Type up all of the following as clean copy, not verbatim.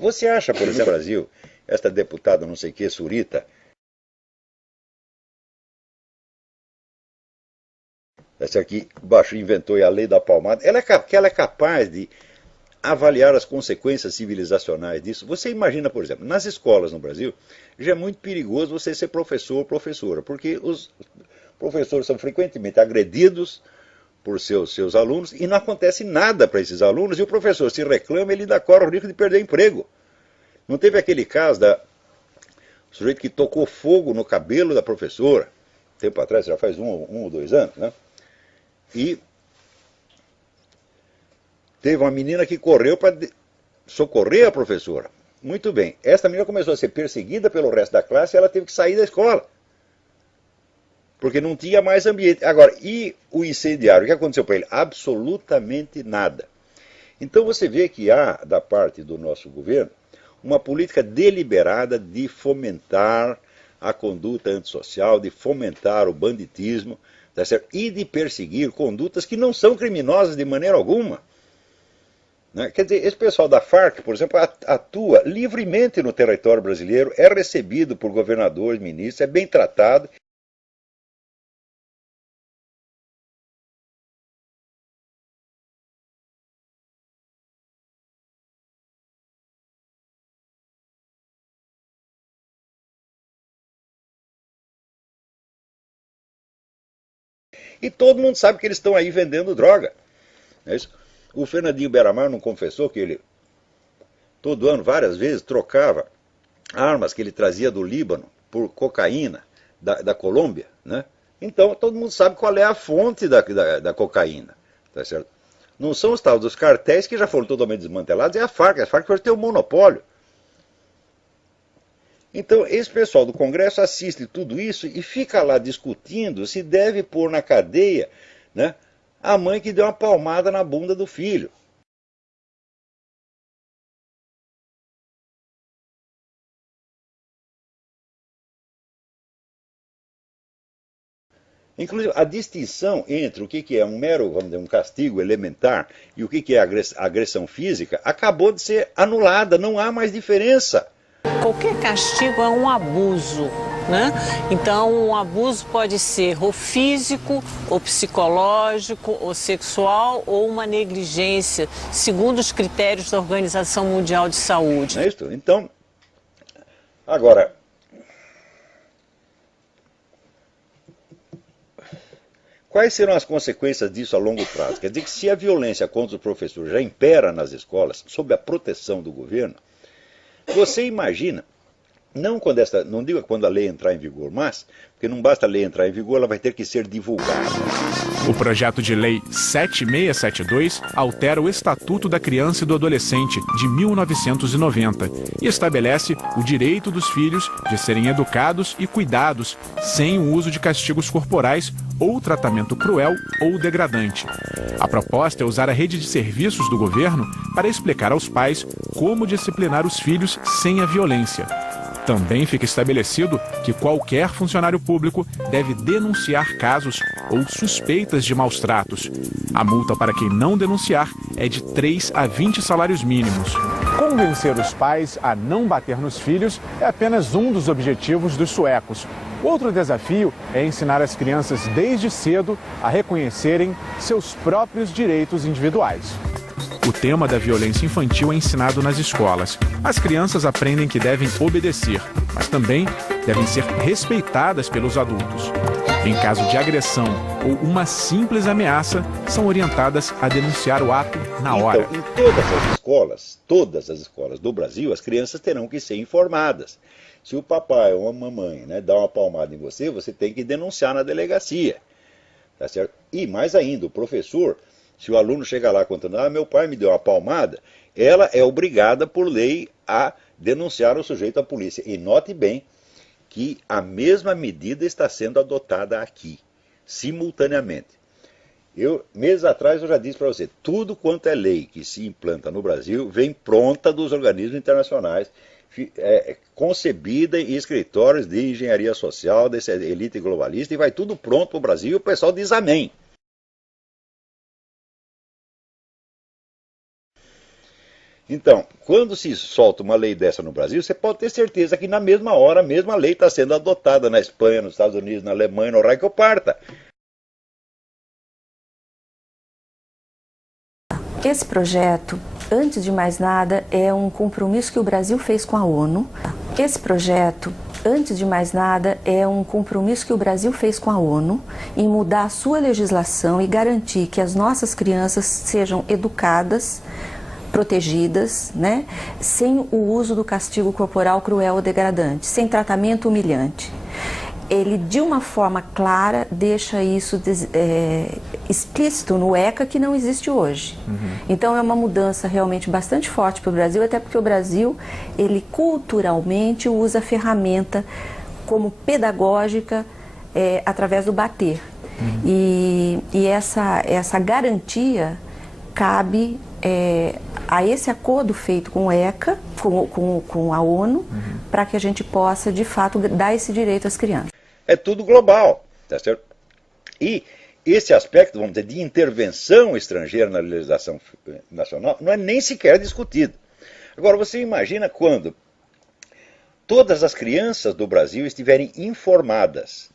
Você acha, por exemplo, no Brasil, esta deputada não sei o que, Surita, essa aqui inventou a lei da palmada, ela é capaz de avaliar as consequências civilizacionais disso. Você imagina, por exemplo, nas escolas no Brasil, já é muito perigoso você ser professor ou professora, porque os professores são frequentemente agredidos por seus alunos e não acontece nada para esses alunos, e o professor se reclama, ele ainda corre o risco de perder o emprego. Não teve aquele caso do sujeito que tocou fogo no cabelo da professora, tempo atrás, já faz um ou 2 anos, né? E teve uma menina que correu para socorrer a professora. Muito bem. Essa menina começou a ser perseguida pelo resto da classe e ela teve que sair da escola. Porque não tinha mais ambiente. Agora, e o incendiário? O que aconteceu para ele? Absolutamente nada. Então você vê que há, da parte do nosso governo, uma política deliberada de fomentar a conduta antissocial, de fomentar o banditismo, tá certo? E de perseguir condutas que não são criminosas de maneira alguma. Né? Quer dizer, esse pessoal da Farc, por exemplo, atua livremente no território brasileiro, é recebido por governadores, ministros, é bem tratado. E todo mundo sabe que eles estão aí vendendo droga. É isso? O Fernandinho Beiramar não confessou que ele, todo ano, várias vezes, trocava armas que ele trazia do Líbano por cocaína da Colômbia, né? Então todo mundo sabe qual é a fonte da cocaína, tá certo? Não são os tal dos cartéis que já foram totalmente desmantelados, é a Farc. A Farc tem um monopólio. Então esse pessoal do Congresso assiste tudo isso e fica lá discutindo se deve pôr na cadeia, né, a mãe que deu uma palmada na bunda do filho. Inclusive, a distinção entre o que é um mero, vamos dizer, um castigo elementar e o que é agressão física acabou de ser anulada, não há mais diferença. Qualquer castigo é um abuso, né? Então, um abuso pode ser ou físico, ou psicológico, ou sexual, ou uma negligência, segundo os critérios da Organização Mundial de Saúde. É isso? Então, agora, quais serão as consequências disso a longo prazo? Quer dizer que se a violência contra os professores já impera nas escolas, sob a proteção do governo, você imagina, não digo quando a lei entrar em vigor, mas, porque não basta a lei entrar em vigor, ela vai ter que ser divulgada. O projeto de lei 7672 altera o Estatuto da Criança e do Adolescente de 1990 e estabelece o direito dos filhos de serem educados e cuidados sem o uso de castigos corporais ou tratamento cruel ou degradante. A proposta é usar a rede de serviços do governo para explicar aos pais como disciplinar os filhos sem a violência. Também fica estabelecido que qualquer funcionário público deve denunciar casos ou suspeitas de maus-tratos. A multa para quem não denunciar é de 3 a 20 salários mínimos. Convencer os pais a não bater nos filhos é apenas um dos objetivos dos suecos. Outro desafio é ensinar as crianças desde cedo a reconhecerem seus próprios direitos individuais. O tema da violência infantil é ensinado nas escolas. As crianças aprendem que devem obedecer, mas também devem ser respeitadas pelos adultos. Em caso de agressão ou uma simples ameaça, são orientadas a denunciar o ato na hora. Então, em todas as escolas do Brasil, as crianças terão que ser informadas. Se o papai ou a mamãe, né, dá uma palmada em você, você tem que denunciar na delegacia. Tá certo? E mais ainda, o professor, se o aluno chega lá contando, meu pai me deu uma palmada, ela é obrigada por lei a denunciar o sujeito à polícia. E note bem que a mesma medida está sendo adotada aqui, simultaneamente. Meses atrás eu já disse para você, tudo quanto é lei que se implanta no Brasil vem pronta dos organismos internacionais, concebida em escritórios de engenharia social, dessa elite globalista, e vai tudo pronto para o Brasil e o pessoal diz amém. Então, quando se solta uma lei dessa no Brasil, você pode ter certeza que na mesma hora a mesma lei está sendo adotada na Espanha, nos Estados Unidos, na Alemanha, no raio que eu parta. Esse projeto, antes de mais nada, é um compromisso que o Brasil fez com a ONU. Esse projeto, antes de mais nada, é um compromisso que o Brasil fez com a ONU em mudar a sua legislação e garantir que as nossas crianças sejam educadas, protegidas, né, sem o uso do castigo corporal cruel ou degradante, sem tratamento humilhante. Ele, de uma forma clara, deixa isso explícito no ECA, que não existe hoje. Então é uma mudança realmente bastante forte para o Brasil, até porque o Brasil, ele culturalmente usa a ferramenta como pedagógica através do bater. E essa garantia cabe a esse acordo feito com o ECA, com a ONU, para que a gente possa, de fato, dar esse direito às crianças. É tudo global, tá certo? E esse aspecto, vamos dizer, de intervenção estrangeira na legislação nacional não é nem sequer discutido. Agora, você imagina quando todas as crianças do Brasil estiverem informadas,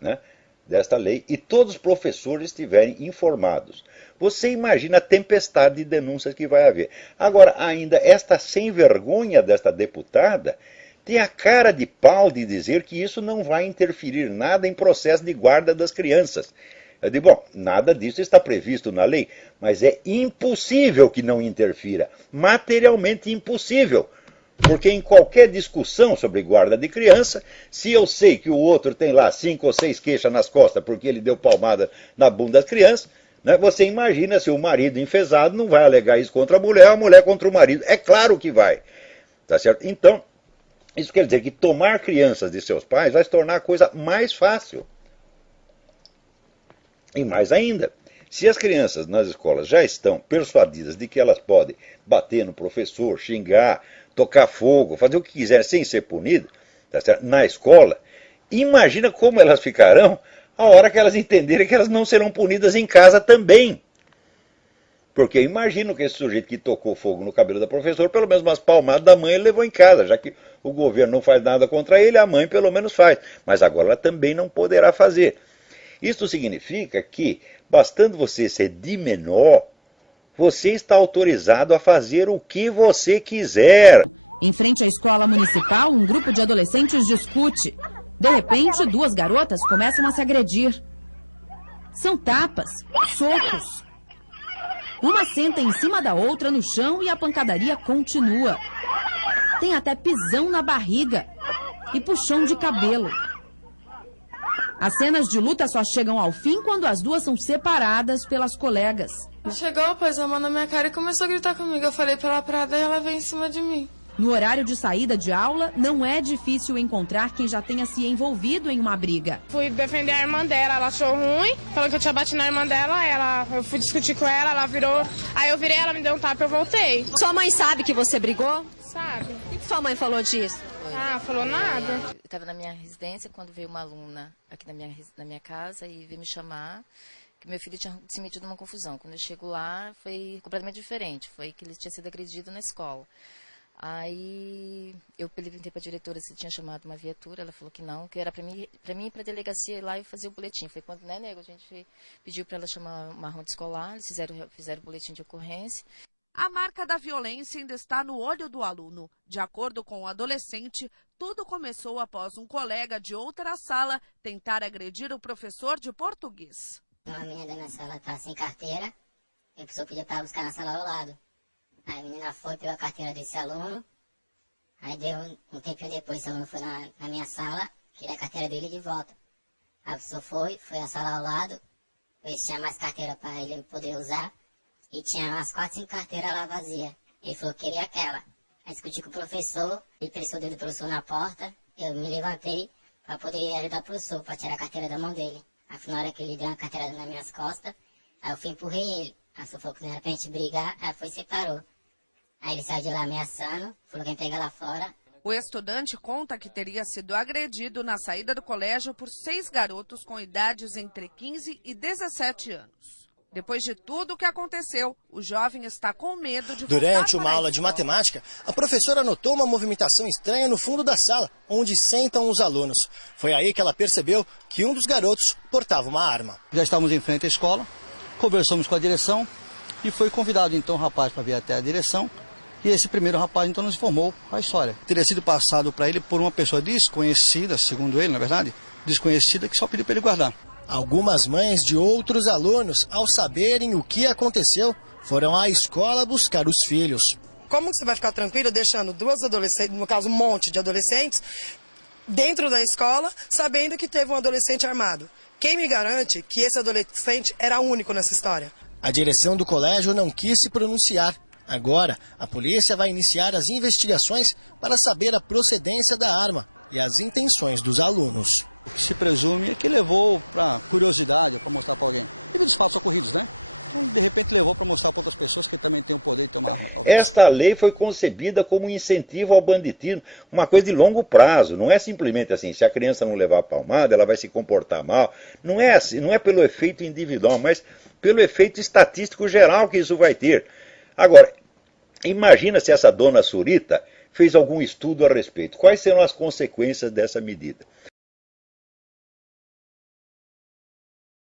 né, desta lei e todos os professores estiverem informados. Você imagina a tempestade de denúncias que vai haver. Agora, ainda esta sem vergonha desta deputada tem a cara de pau de dizer que isso não vai interferir nada em processo de guarda das crianças. Eu digo, bom, nada disso está previsto na lei, mas é impossível que não interfira, materialmente impossível. Porque em qualquer discussão sobre guarda de criança, se eu sei que o outro tem lá 5 ou 6 queixas nas costas porque ele deu palmada na bunda das crianças, né, você imagina se o marido enfesado não vai alegar isso contra a mulher contra o marido. É claro que vai. Tá certo? Então, isso quer dizer que tomar crianças de seus pais vai se tornar a coisa mais fácil. E mais ainda, se as crianças nas escolas já estão persuadidas de que elas podem bater no professor, xingar, tocar fogo, fazer o que quiser sem ser punido, tá certo? Na escola, imagina como elas ficarão a hora que elas entenderem que elas não serão punidas em casa também. Porque eu imagino que esse sujeito que tocou fogo no cabelo da professora, pelo menos umas palmadas da mãe ele levou em casa, já que o governo não faz nada contra ele, a mãe pelo menos faz. Mas agora ela também não poderá fazer. Isso significa que, bastando você ser de menor, você está autorizado a fazer o que você quiser. Em frente à escola municipal, um grupo de adolescentes discute. De repente, 2 garotas começam a se agredir. São tapas, socos. Uma senta em cima da outra no chão e a pancadaria continua. Tem até pisão na barriga e puxão de cabelo. As cenas de luta só chegam ao fim quando as duas são separadas pelas colegas. Chegou, pôs a mão na minha cara e começou a gritar comigo. Eu falei pra ela parar e ela veio em cima de mim. No horário de saída de aula, não é difícil encontrar quem já tenha se envolvido em uma briga. Fui defender a irmã dela, ela achou ruim, falou que eu tinha batido na irmã dela, eu fui discutir com ela, ela virou, aí eu virei, ela me deu um tapa, eu voltei. Sua mãe sabe que você brigou? Sabe. O que sua mãe falou disso? Ah, falou nada. Eu estava na minha residência quando veio uma aluna aqui na minha casa e veio me chamar, que meu filho tinha se metido numa confusão. Quando eu chego lá, foi completamente diferente, foi que ele tinha sido agredido na escola. Aí eu perguntei para a diretora se tinha chamado uma viatura, ela falou que não, que era para mim ir para a delegacia ir lá e fazer o boletim. Foi quando, né, nego, a gente pediu para ela chamar uma ronda escolar, eles fizeram o boletim de ocorrência. A marca da violência ainda está no olho do aluno. De acordo com o adolescente, tudo começou após um colega de outra sala tentar agredir o professor de português. Uma menina da minha sala está sem carteira, e a pessoa pediu para buscar na sala ao lado. Aí a menina foi, pegou a carteira desse aluno, aí deu um tempinho depois, esse aluno foi na minha sala, queria a carteira dele de volta. A pessoa foi à sala ao lado, ver se tinha mais carteira para ele poder usar, e tinha umas 4, 5 carteiras lá vazias. Ele falou que queria aquela. Aí discuti com o professor, ele pressou o dedo do professor na porta, eu me levantei para poder ajudar o professor, para tirar a carteira da mão dele. Aí na hora que ele deu uma carteira nas minhas costas, aí eu fui empurrei ele. Aí o professor falou que não era pra gente brigar, aí foi e separou. Aí ele saiu de lá ameaçando, falou que ia pegar lá fora. O estudante conta que teria sido agredido na saída do colégio por 6 garotos com idades entre 15 e 17 anos. Depois de tudo o que aconteceu, o jovem está com medo de Durante uma aula de matemática, a professora notou uma movimentação estranha no fundo da sala, onde sentam os alunos. Foi aí que ela percebeu que um dos garotos portava uma arma. Já estávamos em frente à escola, conversamos com a direção e foi convidado então o rapaz para vir até a direção. E esse primeiro rapaz então nos informou a história. Teria sido passado para ele por uma pessoa desconhecida, segundo ele, na verdade, desconhecida, que só pediu para ele guardar. Algumas mães de outros alunos, ao saberem o que aconteceu, foram à escola buscar os filhos. Como você vai ficar tranquilo deixando duas adolescentes, no caso um monte de adolescentes, dentro da escola, sabendo que teve um adolescente armado? Quem me garante que esse adolescente era único nessa história? A direção do colégio não quis se pronunciar. Agora, a polícia vai iniciar as investigações para saber a procedência da arma e as intenções dos alunos. O que se presume é que levou para curiosidade, para mostrar para alguém. Devido aos fatos ocorridos, né? Então, de repente, levou para mostrar para outras pessoas que também têm o poder de ter uma arma, talvez. Esta lei foi concebida como um incentivo ao banditismo, uma coisa de longo prazo. Não é simplesmente assim, se a criança não levar a palmada, ela vai se comportar mal. Não é assim, não é pelo efeito individual, mas pelo efeito estatístico geral que isso vai ter. Agora, imagina se essa dona Surita fez algum estudo a respeito. Quais serão as consequências dessa medida?